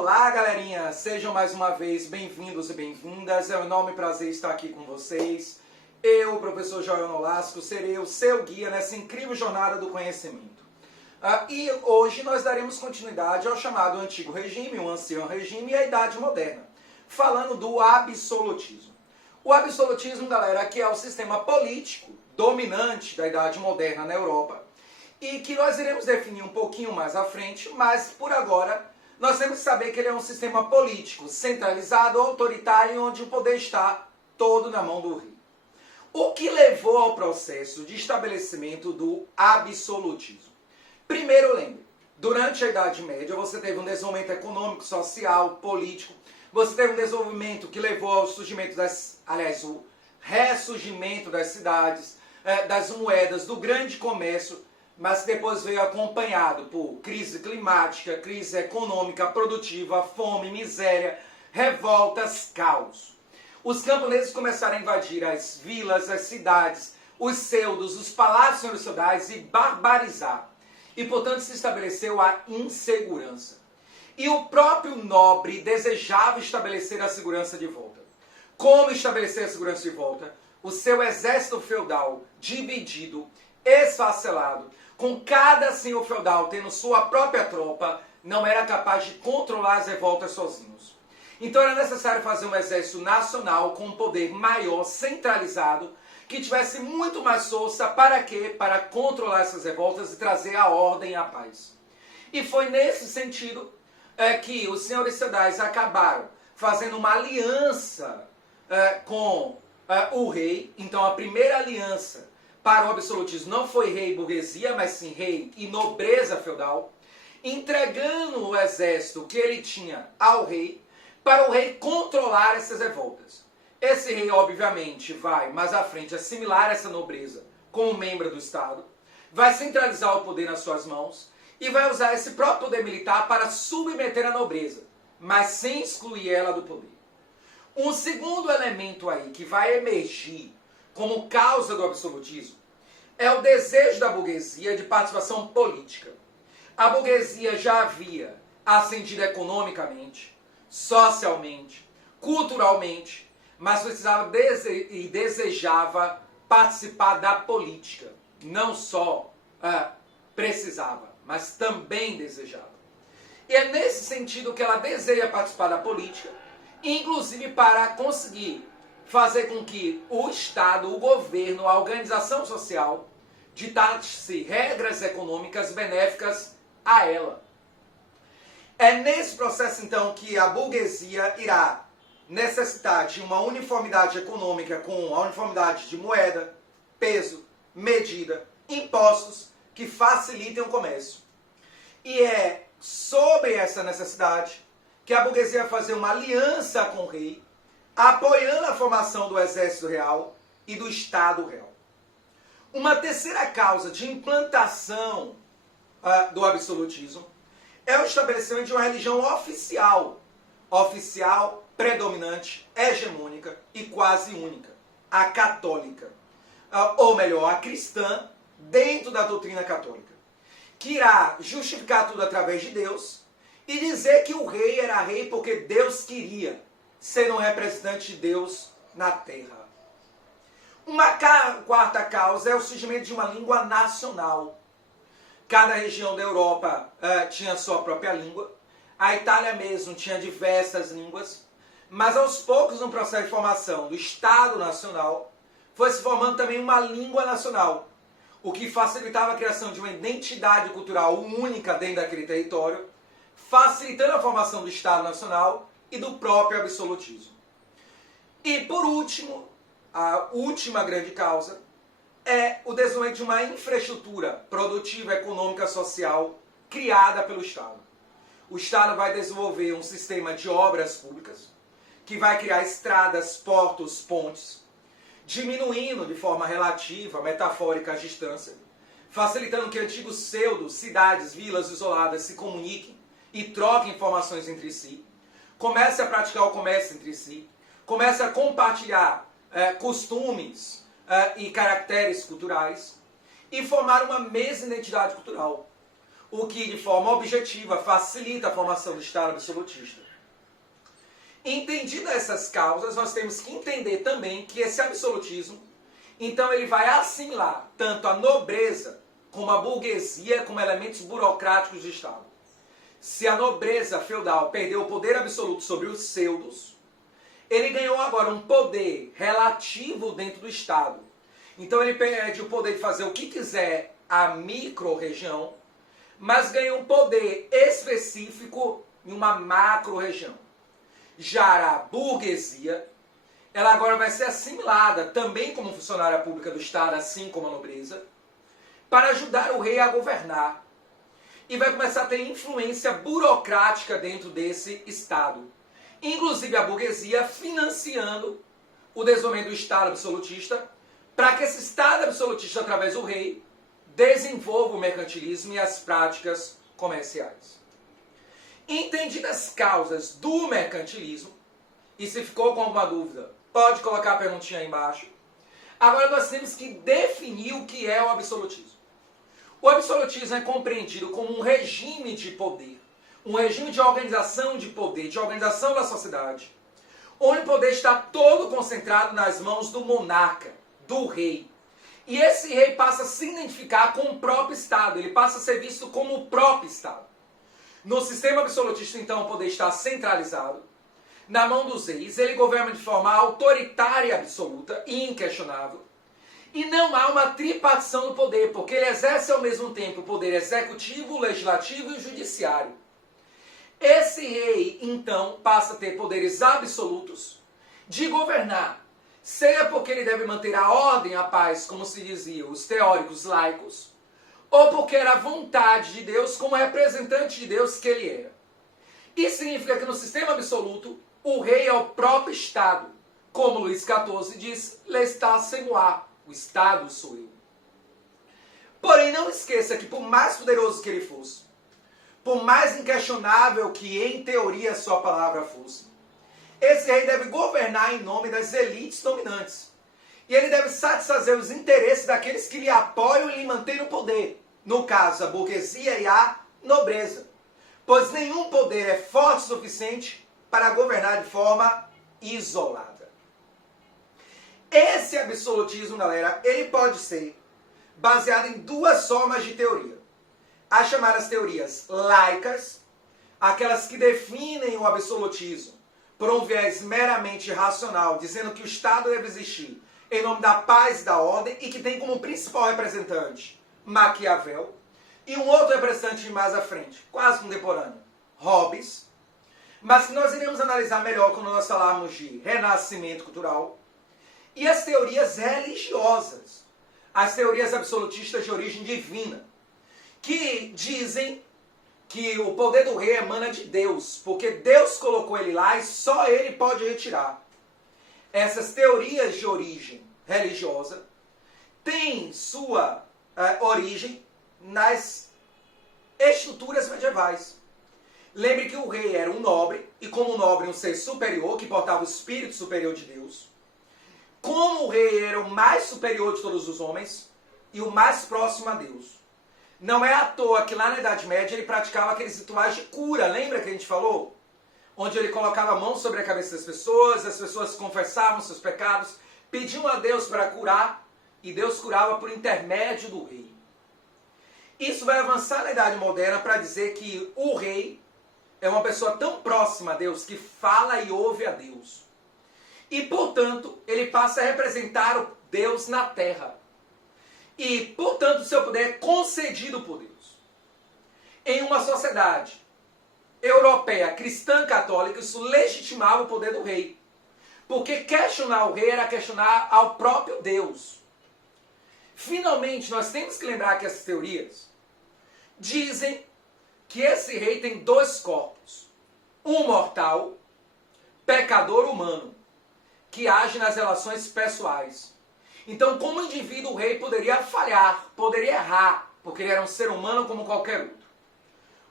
Olá, galerinha! Sejam mais uma vez bem-vindos e bem-vindas. É um enorme prazer estar aqui com vocês. Eu, o professor Joel Nolasco, serei o seu guia nessa incrível jornada do conhecimento. E hoje nós daremos continuidade ao chamado Antigo Regime, o Ancião Regime e a Idade Moderna, falando do absolutismo. O absolutismo, galera, que é o sistema político dominante da Idade Moderna na Europa e que nós iremos definir um pouquinho mais à frente, mas por agora nós temos que saber que ele é um sistema político centralizado, autoritário, onde o poder está todo na mão do rei. O que levou ao processo de estabelecimento do absolutismo? Primeiro, lembre, durante a Idade Média você teve um desenvolvimento econômico, social, político, você teve um desenvolvimento que levou ao surgimento o ressurgimento das cidades, das moedas, do grande comércio, mas depois veio acompanhado por crise climática, crise econômica, produtiva, fome, miséria, revoltas, caos. Os camponeses começaram a invadir as vilas, as cidades, os feudos, os palácios feudais e barbarizar. E, portanto, se estabeleceu a insegurança. E o próprio nobre desejava estabelecer a segurança de volta. Como estabelecer a segurança de volta? O seu exército feudal dividido, esfacelado, com cada senhor feudal tendo sua própria tropa, não era capaz de controlar as revoltas sozinhos. Então era necessário fazer um exército nacional com um poder maior, centralizado, que tivesse muito mais força. Para quê? Para controlar essas revoltas e trazer a ordem e a paz. E foi nesse sentido que os senhores feudais acabaram fazendo uma aliança com o rei. Então a primeira aliança para o absolutismo não foi rei e burguesia, mas sim rei e nobreza feudal, entregando o exército que ele tinha ao rei, para o rei controlar essas revoltas. Esse rei, obviamente, vai mais à frente assimilar essa nobreza como membro do Estado, vai centralizar o poder nas suas mãos e vai usar esse próprio poder militar para submeter a nobreza, mas sem excluir ela do poder. Um segundo elemento aí que vai emergir como causa do absolutismo é o desejo da burguesia de participação política. A burguesia já havia ascendido economicamente, socialmente, culturalmente, mas precisava e desejava participar da política. Não só precisava, mas também desejava. E é nesse sentido que ela deseja participar da política, inclusive para conseguir fazer com que o Estado, o governo, a organização social ditasse regras econômicas benéficas a ela. É nesse processo, então, que a burguesia irá necessitar de uma uniformidade econômica com a uniformidade de moeda, peso, medida, impostos que facilitem o comércio. E é sobre essa necessidade que a burguesia vai fazer uma aliança com o rei, apoiando a formação do exército real e do Estado real. Uma terceira causa de implantação do absolutismo é o estabelecimento de uma religião oficial, predominante, hegemônica e quase única, a católica, ou melhor, a cristã dentro da doutrina católica, que irá justificar tudo através de Deus e dizer que o rei era rei porque Deus queria, ser um representante de Deus na terra. Uma quarta causa é o surgimento de uma língua nacional. Cada região da Europa tinha sua própria língua. A Itália mesmo tinha diversas línguas. Mas aos poucos, no processo de formação do Estado Nacional, foi se formando também uma língua nacional, o que facilitava a criação de uma identidade cultural única dentro daquele território, facilitando a formação do Estado Nacional e do próprio absolutismo. E por último, a última grande causa é o desenvolvimento de uma infraestrutura produtiva, econômica, social criada pelo Estado. O Estado vai desenvolver um sistema de obras públicas que vai criar estradas, portos, pontes, diminuindo de forma relativa, metafórica, a distância, facilitando que antigos feudos, cidades, vilas isoladas se comuniquem e troquem informações entre si, comece a praticar o comércio entre si, comece a compartilhar costumes e caracteres culturais e formar uma mesma identidade cultural. o que de forma objetiva facilita a formação do Estado absolutista. Entendidas essas causas, nós temos que entender também que esse absolutismo, então ele vai assimilar tanto a nobreza como a burguesia como elementos burocráticos do Estado. Se a nobreza feudal perdeu o poder absoluto sobre os feudos, ele ganhou agora um poder relativo dentro do Estado. Então ele perde o poder de fazer o que quiser a micro-região, mas ganha um poder específico em uma macro-região. Já a burguesia, ela agora vai ser assimilada também como funcionária pública do Estado, assim como a nobreza, para ajudar o rei a governar. E vai começar a ter influência burocrática dentro desse Estado. Inclusive a burguesia financiando o desenvolvimento do Estado absolutista, para que esse Estado absolutista, através do rei, desenvolva o mercantilismo e as práticas comerciais. Entendidas as causas do mercantilismo, e se ficou com alguma dúvida, pode colocar a perguntinha aí embaixo. Agora nós temos que definir o que é o absolutismo. O absolutismo é compreendido como um regime de poder, um regime de organização de poder, de organização da sociedade, onde o poder está todo concentrado nas mãos do monarca, do rei. E esse rei passa a se identificar com o próprio Estado, ele passa a ser visto como o próprio Estado. No sistema absolutista, então, o poder está centralizado na mão dos reis, ele governa de forma autoritária absoluta e inquestionável, e não há uma tripartição do poder, porque ele exerce ao mesmo tempo o poder executivo, o legislativo e o judiciário. Esse rei, então, passa a ter poderes absolutos de governar, seja porque ele deve manter a ordem, a paz, como se dizia os teóricos laicos, ou porque era a vontade de Deus como representante de Deus que ele era. Isso significa que no sistema absoluto, o rei é o próprio Estado. Como Luís XIV diz, l'État c'est moi, o Estado sou eu. Porém, não esqueça que por mais poderoso que ele fosse, por mais inquestionável que em teoria sua palavra fosse, esse rei deve governar em nome das elites dominantes. E ele deve satisfazer os interesses daqueles que lhe apoiam e lhe mantêm no poder. No caso, a burguesia e a nobreza. Pois nenhum poder é forte o suficiente para governar de forma isolada. Esse absolutismo, galera, ele pode ser baseado em duas formas de teoria. As chamadas teorias laicas, aquelas que definem o absolutismo por um viés meramente racional, dizendo que o Estado deve existir em nome da paz e da ordem e que tem como principal representante Maquiavel, e um outro representante mais à frente, quase contemporâneo, Hobbes, mas que nós iremos analisar melhor quando nós falarmos de renascimento cultural, e as teorias religiosas, as teorias absolutistas de origem divina, que dizem que o poder do rei emana de Deus, porque Deus colocou ele lá e só ele pode retirar. Essas teorias de origem religiosa têm sua origem nas estruturas medievais. Lembre que o rei era um nobre, e como nobre um ser superior, que portava o espírito superior de Deus. Como o rei era o mais superior de todos os homens e o mais próximo a Deus. Não é à toa que lá na Idade Média ele praticava aqueles rituais de cura, lembra que a gente falou? Onde ele colocava a mão sobre a cabeça das pessoas, as pessoas confessavam seus pecados, pediam a Deus para curar, e Deus curava por intermédio do rei. Isso vai avançar na Idade Moderna para dizer que o rei é uma pessoa tão próxima a Deus que fala e ouve a Deus. E, portanto, ele passa a representar o Deus na terra. E, portanto, o seu poder é concedido por Deus. Em uma sociedade europeia, cristã, católica, isso legitimava o poder do rei. Porque questionar o rei era questionar ao próprio Deus. Finalmente, nós temos que lembrar que essas teorias dizem que esse rei tem dois corpos. Um mortal, pecador humano, que age nas relações pessoais. Então, como indivíduo, o rei poderia falhar, poderia errar, porque ele era um ser humano como qualquer outro.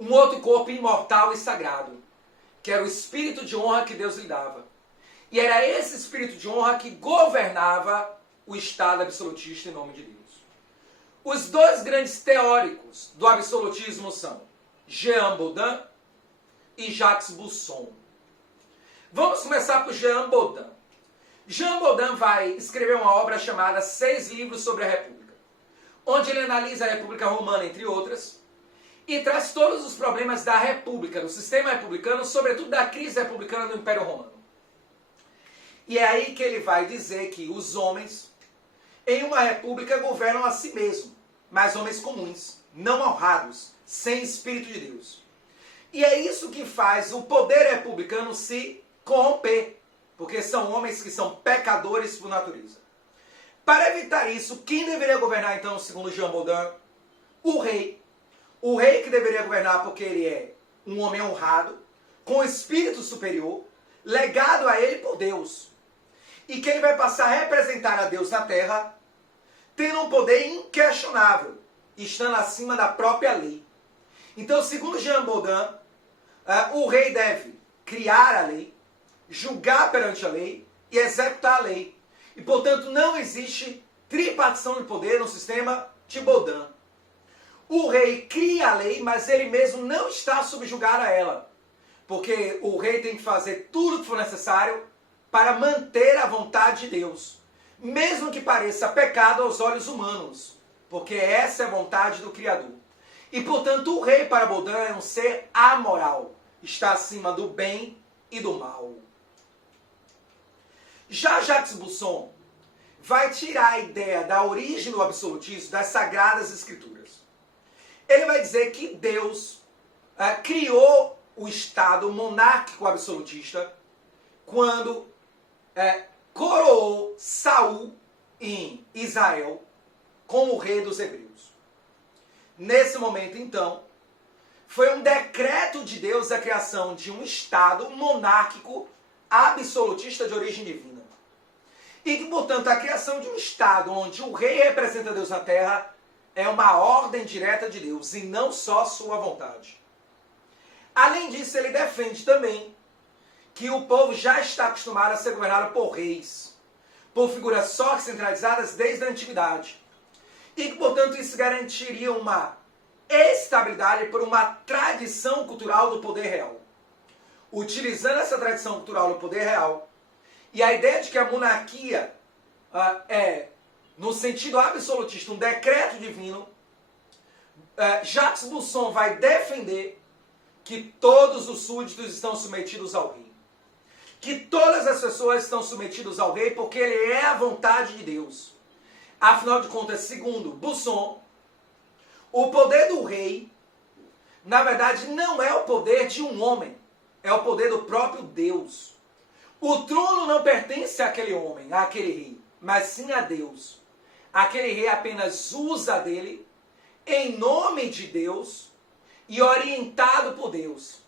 Um outro corpo imortal e sagrado, que era o espírito de honra que Deus lhe dava. E era esse espírito de honra que governava o Estado absolutista em nome de Deus. Os dois grandes teóricos do absolutismo são Jean Bodin e Jacques Busson. Vamos começar por Jean Bodin. Jean Bodin vai escrever uma obra chamada 6 livros sobre a República, onde ele analisa a República Romana, entre outras, e traz todos os problemas da República, do sistema republicano, sobretudo da crise republicana do Império Romano. E é aí que ele vai dizer que os homens, em uma república, governam a si mesmos, mas homens comuns, não honrados, sem Espírito de Deus. E é isso que faz o poder republicano se corromper, porque são homens que são pecadores por natureza. Para evitar isso, quem deveria governar então, segundo Jean Bodin? O rei. O rei que deveria governar porque ele é um homem honrado, com espírito superior, legado a ele por Deus. E que ele vai passar a representar a Deus na terra, tendo um poder inquestionável, estando acima da própria lei. Então, segundo Jean Bodin, o rei deve criar a lei, julgar perante a lei e executar a lei. E, portanto, não existe tripartição de poder no sistema de Bodin. O rei cria a lei, mas ele mesmo não está subjugado a ela. Porque o rei tem que fazer tudo o que for necessário para manter a vontade de Deus, mesmo que pareça pecado aos olhos humanos, porque essa é a vontade do Criador. E, portanto, o rei para Bodin é um ser amoral, está acima do bem e do mal. Já Jacques Busson vai tirar a ideia da origem do absolutismo das Sagradas Escrituras. Ele vai dizer que Deus criou o Estado monárquico absolutista quando coroou Saul em Israel como rei dos hebreus. Nesse momento, então, foi um decreto de Deus a criação de um Estado monárquico absolutista de origem divina. E que, portanto, a criação de um Estado onde o rei representa Deus na terra é uma ordem direta de Deus e não só sua vontade. Além disso, ele defende também que o povo já está acostumado a ser governado por reis, por figuras só centralizadas desde a antiguidade. E que, portanto, isso garantiria uma estabilidade por uma tradição cultural do poder real. Utilizando essa tradição cultural do poder real, e a ideia de que a monarquia é, no sentido absolutista, um decreto divino, Jacques Busson vai defender que todos os súditos estão submetidos ao rei. Que todas as pessoas estão submetidas ao rei porque ele é a vontade de Deus. Afinal de contas, segundo Busson, o poder do rei, na verdade, não é o poder de um homem, é o poder do próprio Deus. O trono não pertence àquele homem, àquele rei, mas sim a Deus. Aquele rei apenas usa dele em nome de Deus e orientado por Deus.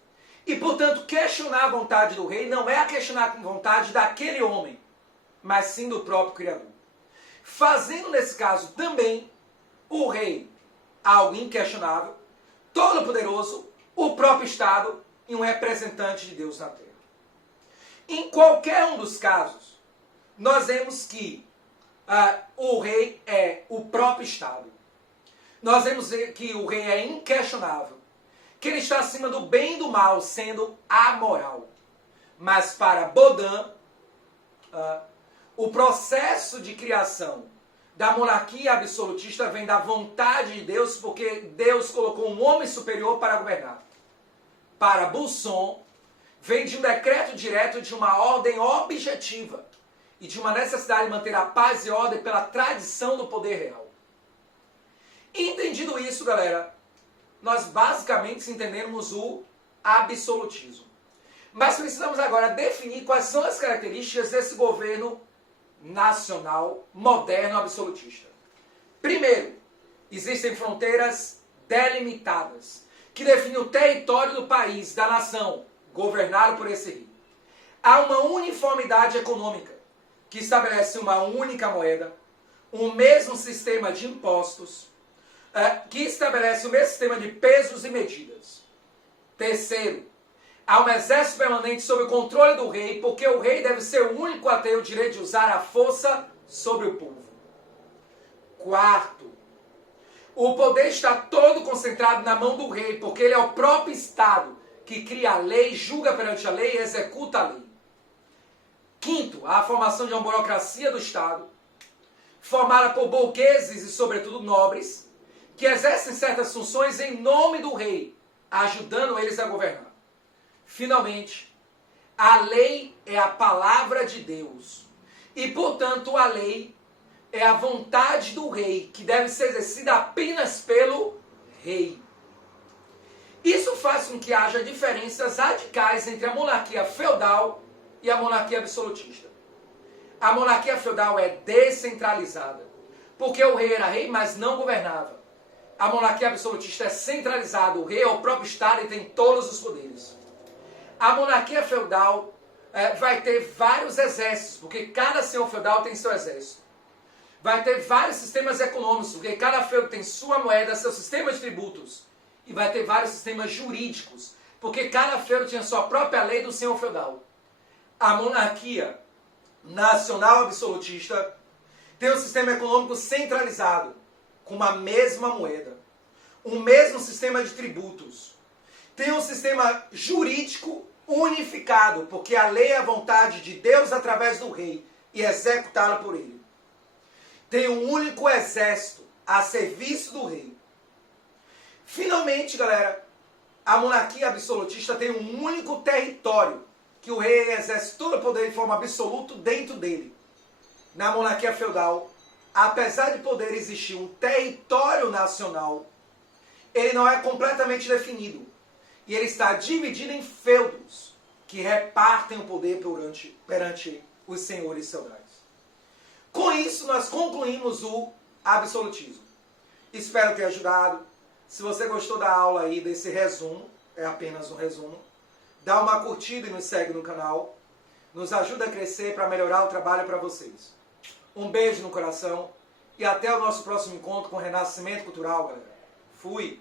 E, portanto, questionar a vontade do rei não é a questionar a vontade daquele homem, mas sim do próprio Criador. Fazendo, nesse caso, também o rei algo inquestionável, todo-poderoso, o próprio Estado e um representante de Deus na terra. Em qualquer um dos casos, nós vemos que o rei é o próprio Estado. Nós vemos que o rei é inquestionável, que ele está acima do bem e do mal, sendo amoral. Mas para Bodin, o processo de criação da monarquia absolutista vem da vontade de Deus, porque Deus colocou um homem superior para governar. Para Busson, vem de um decreto direto de uma ordem objetiva e de uma necessidade de manter a paz e ordem pela tradição do poder real. Entendido isso, galera, nós basicamente entendemos o absolutismo. Mas precisamos agora definir quais são as características desse governo nacional, moderno, absolutista. Primeiro, existem fronteiras delimitadas, que definem o território do país, da nação, governado por esse rei. Há uma uniformidade econômica, que estabelece uma única moeda, o mesmo sistema de impostos, que estabelece o mesmo sistema de pesos e medidas. Terceiro, há um exército permanente sob o controle do rei, porque o rei deve ser o único a ter o direito de usar a força sobre o povo. Quarto, O poder está todo concentrado na mão do rei, porque ele é o próprio Estado que cria a lei, julga perante a lei e executa a lei. Quinto, a formação de uma burocracia do Estado, formada por burgueses e, sobretudo, nobres, que exercem certas funções em nome do rei, ajudando eles a governar. Finalmente, a lei é a palavra de Deus. E, portanto, a lei é a vontade do rei, que deve ser exercida apenas pelo rei. Isso faz com que haja diferenças radicais entre a monarquia feudal e a monarquia absolutista. A monarquia feudal é descentralizada, porque o rei era rei, mas não governava. A monarquia absolutista é centralizada, o rei é o próprio Estado e tem todos os poderes. A monarquia feudal vai ter vários exércitos, porque cada senhor feudal tem seu exército. Vai ter vários sistemas econômicos, porque cada feudo tem sua moeda, seu sistema de tributos. E vai ter vários sistemas jurídicos, porque cada feudo tinha sua própria lei do senhor feudal. A monarquia nacional absolutista tem um sistema econômico centralizado, com uma mesma moeda, um mesmo sistema de tributos. Tem um sistema jurídico unificado, porque a lei é a vontade de Deus através do rei e executá-la por ele. Tem um único exército a serviço do rei. Finalmente, galera, a monarquia absolutista tem um único território que o rei exerce todo o poder de forma absoluta dentro dele. Na monarquia feudal, apesar de poder existir um território nacional, ele não é completamente definido. E ele está dividido em feudos que repartem o poder perante os senhores feudais. Com isso, nós concluímos o absolutismo. Espero ter ajudado. Se você gostou da aula aí, desse resumo, é apenas um resumo, dá uma curtida e nos segue no canal. Nos ajuda a crescer para melhorar o trabalho para vocês. Um beijo no coração e até o nosso próximo encontro com o Renascimento Cultural, galera. Fui!